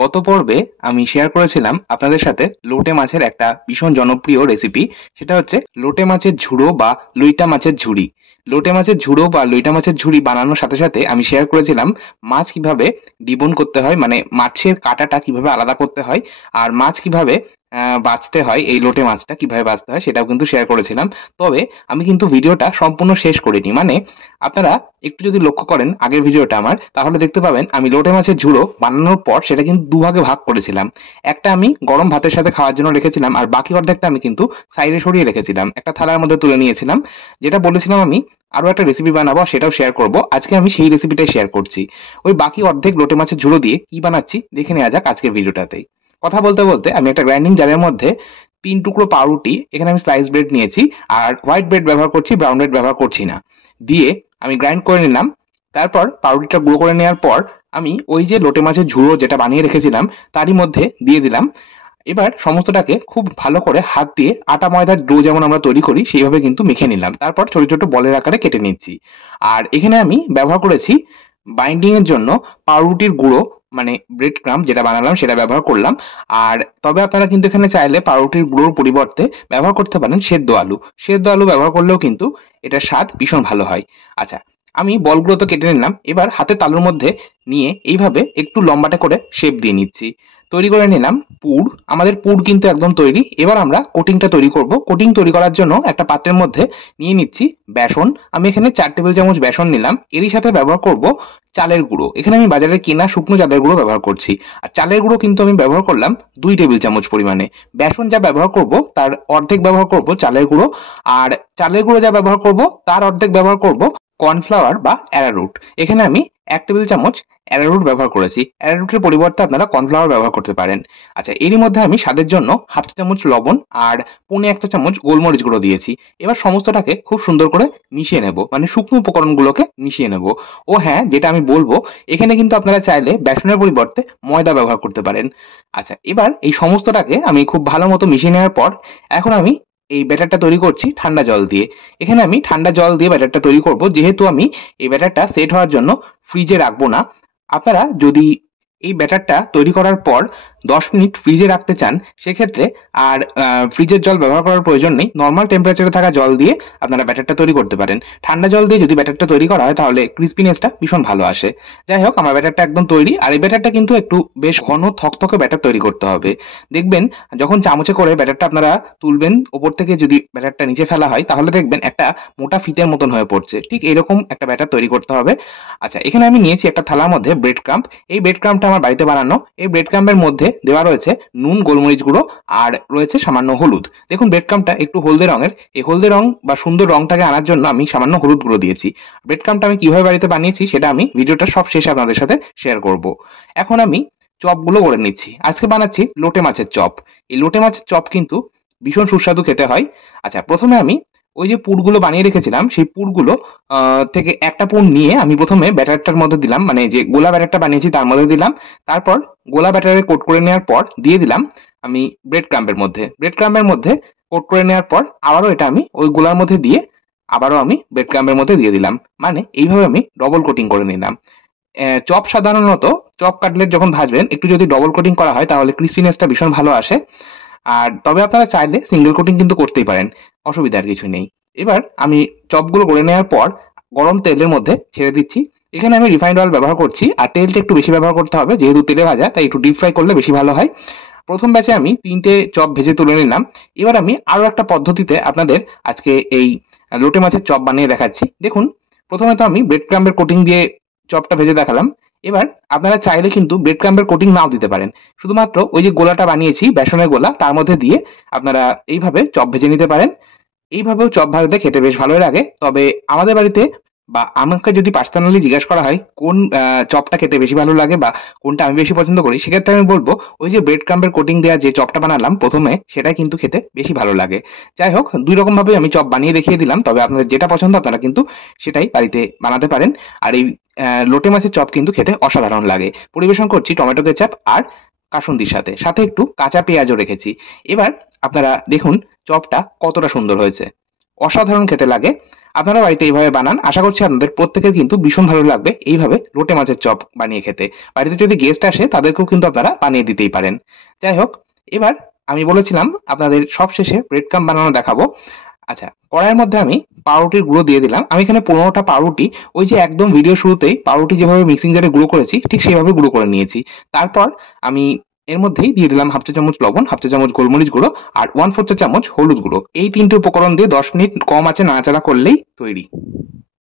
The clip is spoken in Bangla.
গত পর্বে আমি শেয়ার করেছিলাম আপনাদের সাথে লোটে মাছের একটা ভীষণ জনপ্রিয় রেসিপি। সেটা হচ্ছে লোটে মাছের ঝুড়ো বা লইটা মাছের ঝুড়ি। লোটে মাছের ঝুড়ো বা লইটা মাছের ঝুড়ি বানানোর সাথে সাথে আমি শেয়ার করেছিলাম মাছ কিভাবে ডিবোন করতে হয়, মানে মাছের কাঁটাটা কিভাবে আলাদা করতে হয়, আর মাছ কিভাবে বাছতে হয়, এই লোটে মাছটা কিভাবে বাছতে হয় সেটাও কিন্তু শেয়ার করেছিলাম। তবে আমি কিন্তু ভিডিওটা সম্পূর্ণ শেষ করিনি, মানে আপনারা একটু যদি লক্ষ্য করেন আগের ভিডিওটা আমার, তাহলে দেখতে পাবেন আমি লোটে মাছের ঝুড়ো বানানোর পর সেটা কিন্তু দুভাগে ভাগ করেছিলাম। একটা আমি গরম ভাতের সাথে খাওয়ার জন্য রেখেছিলাম, আর বাকি অর্ধেকটা আমি কিন্তু সাইডে সরিয়ে রেখেছিলাম, একটা থালার মধ্যে তুলে নিয়েছিলাম। যেটা বলেছিলাম আমি আরো একটা রেসিপি বানাবো, সেটাও শেয়ার করব। আজকে আমি সেই রেসিপিটাই শেয়ার করছি। ওই বাকি অর্ধেক লোটে মাছের ঝুড়ো দিয়ে কি বানাচ্ছি দেখে নেওয়া যাক আজকের ভিডিওটাতেই। কথা বলতে বলতে আমি একটা গ্রাইন্ডিং জারের মধ্যে 3 টুকরো পাউরুটি, এখানে আমি স্লাইস ব্রেড নিয়েছি, আর হোয়াইট ব্রেড ব্যবহার করছি, ব্রাউন ব্রেড ব্যবহার করছি না, দিয়ে আমি গ্রাইন্ড করে নিলাম। তারপর পাউরুটিটা গুঁড়ো করে নেওয়ার পর আমি ওই যে লোটে মাছের ঝুড়ো যেটা বানিয়ে রেখেছিলাম তারই মধ্যে দিয়ে দিলাম। এবার সমস্তটাকে খুব ভালো করে হাত দিয়ে আটা ময়দার ডো যেমন আমরা তৈরি করি সেইভাবে কিন্তু মেখে নিলাম। তারপর ছোট ছোট বলের আকারে কেটে নিচ্ছি। আর এখানে আমি ব্যবহার করেছি বাইন্ডিং এর জন্য পাউরুটির গুঁড়ো, মানে ব্রেড ক্রাম্ব যেটা বানালাম সেটা ব্যবহার করলাম। আর তবে আপনারা কিন্তু এখানে চাইলে পাউরুটির গুঁড়োর পরিবর্তে ব্যবহার করতে পারেন সেদ্ধ আলু। সেদ্ধ আলু ব্যবহার করলেও কিন্তু এটার স্বাদ ভীষণ ভালো হয়। আচ্ছা, আমি বলগুলো তো কেটে নিলাম, এবার হাতে তালুর মধ্যে নিয়ে এইভাবে একটু লম্বাটে করে শেপ দিয়ে নিচ্ছি। তৈরি করে নিলাম পুর। আমাদের পুর কিন্তু একদম তৈরি। এবার আমরা কোটিংটা তৈরি করব। কোটিং তৈরি করার জন্য একটা পাত্রের মধ্যে নিয়ে নিচ্ছি বেসন। আমি এখানে 4 টেবিল চামচ বেসন নিলাম। এরই সাথে ব্যবহার করব চালের গুঁড়ো। এখানে আমি বাজারে কেনা শুকনো চালের গুঁড়ো ব্যবহার করছি। আর চালের গুঁড়ো কিন্তু আমি ব্যবহার করলাম 2 টেবিল চামচ পরিমাণে। বেসন যা ব্যবহার করব তার অর্ধেক ব্যবহার করব চালের গুঁড়ো, আর চালের গুঁড়ো যা ব্যবহার করব তার অর্ধেক ব্যবহার করব কর্নফ্লাওয়ার বা অ্যারারুট। এখানে আমি 1 টেবিল চামচ অ্যারারুট ব্যবহার করেছি। অ্যারারুটের পরিবর্তে আপনারা কর্নফ্লাওয়ার ব্যবহার করতে পারেন। আচ্ছা, এরই মধ্যে আমি স্বাদের জন্য 1/2 চা চামচ লবণ আর 1/4 চা চামচ গোলমরিচ গুঁড়ো দিয়েছি। এবার সমস্তটাকে খুব সুন্দর করে মিশিয়ে নেব, মানে শুকনো উপকরণগুলোকে মিশিয়ে নেব। ও হ্যাঁ, যেটা আমি বলবো, এখানে কিন্তু আপনারা চাইলে বেসনের পরিবর্তে ময়দা ব্যবহার করতে পারেন। আচ্ছা, এবার এই সমস্তটাকে আমি খুব ভালো মতো মিশিয়ে নেওয়ার পর এখন আমি এই ব্যাটারটা তৈরি করছি ঠান্ডা জল দিয়ে। এখানে আমি ঠান্ডা জল দিয়ে ব্যাটারটা তৈরি করব, যেহেতু আমি এই ব্যাটারটা সেট হওয়ার জন্য ফ্রিজে রাখবো না। আপনারা যদি এই ব্যাটারটা তৈরি করার পর 10 মিনিট ফ্রিজে রাখতে চান, সেক্ষেত্রে আর ফ্রিজের জল ব্যবহার করার প্রয়োজন নেই। নর্মাল টেম্পারেচারে থাকা জল দিয়ে আপনারা ব্যাটারটা তৈরি করতে পারেন। ঠান্ডা জল দিয়ে যদি ব্যাটারটা তৈরি করা হয় তাহলে ক্রিস্পিনেসটা ভীষণ ভালো আসে। যাই হোক, আমার ব্যাটারটা একদম তৈরি। আর এই ব্যাটারটা কিন্তু একটু বেশ ঘন থকথকে ব্যাটার তৈরি করতে হবে। দেখবেন যখন চামচে করে ব্যাটারটা আপনারা তুলবেন, ওপর থেকে যদি ব্যাটারটা নিচে ফেলা হয় তাহলে দেখবেন একটা মোটা ফিতের মতন হয়ে পড়ছে। ঠিক এরকম একটা ব্যাটার তৈরি করতে হবে। আচ্ছা, এখানে আমি নিয়েছি একটা থালার মধ্যে ব্রেড ক্রাম্ব। এই ব্রেড ক্রাম্বটা আমার বাড়িতে বানানো। এই ব্রেড ক্রাম্বের মধ্যে দেওয়া রয়েছে নুন, গোলমরিচ গুঁড়ো আর রয়েছে সামান্য হলুদ। দেখুন ব্রেড ক্রাম্বটা একটু হলদে রঙের। এই হলদে রং বা সুন্দর রংটাকে আনার জন্য আমি সামান্য হলুদ গুঁড়ো দিয়েছি। ব্রেড ক্রাম্বটা আমি কিভাবে বাড়িতে বানিয়েছি সেটা আমি ভিডিওটা সব শেষে আপনাদের সাথে শেয়ার করব। এখন আমি চপগুলো করে নিচ্ছি। আজকে বানাচ্ছি লোটে মাছের চপ। এই লোটে মাছের চপ কিন্তু ভীষণ সুস্বাদু খেতে হয়। আচ্ছা, প্রথমে আমি ওই যে পুরগুলো বানিয়ে রেখেছিলাম সেই পুরগুলো থেকে একটা পুর নিয়ে আমি প্রথমে ব্যাটারটার মধ্যে দিলাম, মানে যে গোলা ব্যাটারটা বানিয়েছি তার মধ্যে দিলাম। তারপর গোলা ব্যাটারে কোট করে নেওয়ার পর দিয়ে দিলাম আমি ব্রেড ক্রাম্বের মধ্যে। ব্রেড ক্রাম্বের মধ্যে কোট করে নেওয়ার পর আবারও এটা আমি ওই গোলার মধ্যে দিয়ে আবারও আমি ব্রেড ক্রাম্বের মধ্যে দিয়ে দিলাম। মানে এইভাবে আমি ডবল কোটিং করে নিলাম। চপ সাধারণত চপ কাটলেট যখন ভাজবেন একটু যদি ডবল কোটিং করা হয় তাহলে ক্রিস্পিনেসটা ভীষণ ভালো আসে। আর তবে আপনারা চাইলে সিঙ্গেল কোটিং কিন্তু করতেই পারেন, অসুবিধার কিছু নেই। এবার আমি চপগুলো করে নেওয়ার পর গরম তেলের মধ্যে ছেড়ে দিচ্ছি। এখানে আমি রিফাইন্ড অয়েল ব্যবহার করছি, আর তেলটা একটু বেশি ব্যবহার করতে হবে, যেহেতু তেলে ভাজা তাই একটু ডিপ ফ্রাই করলে বেশি ভালো হয়। প্রথম ব্যাচে আমি 3টে চপ ভেজে তুলে নিলাম। এবার আমি আরো একটা পদ্ধতিতে আপনাদের আজকে এই লোটে মাছের চপ বানিয়ে দেখাচ্ছি। দেখুন, প্রথমে তো আমি ব্রেড ক্রাম্বের কোটিং দিয়ে চপটা ভেজে দেখালাম। এবার আপনারা চাইলে কিন্তু ব্রেড ক্রাম্বের কোটিং নাও দিতে পারেন। শুধুমাত্র ওই যে গোলাটা বানিয়েছি বেসনের গোলা, তার মধ্যে দিয়ে আপনারা এইভাবে চপ ভেজে নিতে পারেন। এইভাবেও চপ ভাজতে খেতে বেশ ভালোই লাগে। তবে আমাদের বাড়িতে বা আমাকে যদি পার্সোনালি জিজ্ঞেস করা হয় কোন চপটা খেতে বেশি ভালো লাগে বা কোনটা আমি বেশি পছন্দ করি, সেক্ষেত্রে আমি বলবো ওই যে ব্রেড ক্রাম্বের কোটিং দেওয়া যে চপটা বানালাম প্রথমে, সেটাই কিন্তু খেতে বেশি ভালো লাগে। যাই হোক, 2 রকম ভাবে আমি চপ বানিয়ে দেখিয়ে দিলাম। তবে আপনাদের যেটা পছন্দ আপনারা কিন্তু সেটাই বাড়িতে বানাতে পারেন। আর এই লোটে মাছের চপ কিন্তু খেতে অসাধারণ লাগে। পরিবেশন করছি টমেটো কেচাপ আর কাসুন্দির সাথে, সাথে একটু কাঁচা পেঁয়াজও রেখেছি। এবার আপনারা দেখুন চপটা কতটা সুন্দর হয়েছে। অসাধারণ খেতে লাগে। আপনারা বাড়িতে এইভাবে বানান, আশা করছি আপনাদের প্রত্যেকের কিন্তু ভীষণ ভালো লাগবে এইভাবে লোটে মাছের চপ বানিয়ে খেতে। বাড়িতে যদি গেস্ট আসে তাদেরকেও কিন্তু আপনারা বানিয়ে দিতেই পারেন। যাই হোক, এবার আমি বলেছিলাম আপনাদের সবশেষে ব্রেড ক্রাম্ব বানানো দেখাবো। আচ্ছা, কড়াইয়ের মধ্যে আমি পাউরুটির গুঁড়ো দিয়ে দিলাম। আমি এখানে 15টা পাউরুটি, ওই যে একদম ভিডিও শুরুতেই পাউরুটি যেভাবে মিক্সিং জারে গুঁড়ো করেছি ঠিক সেভাবে গুঁড়ো করে নিয়েছি। তারপর আমি এর মধ্যেই দিয়ে দিলাম হাফ চা চামচ লবণ, হাফ চা চামচ গোলমরিচ গুঁড়ো আর 1/4 চা চামচ হলুদ গুঁড়ো। এই 3টে উপকরণ দিয়ে 10 মিনিট কম আঁচে নাড়াচাড়া করলেই তৈরি।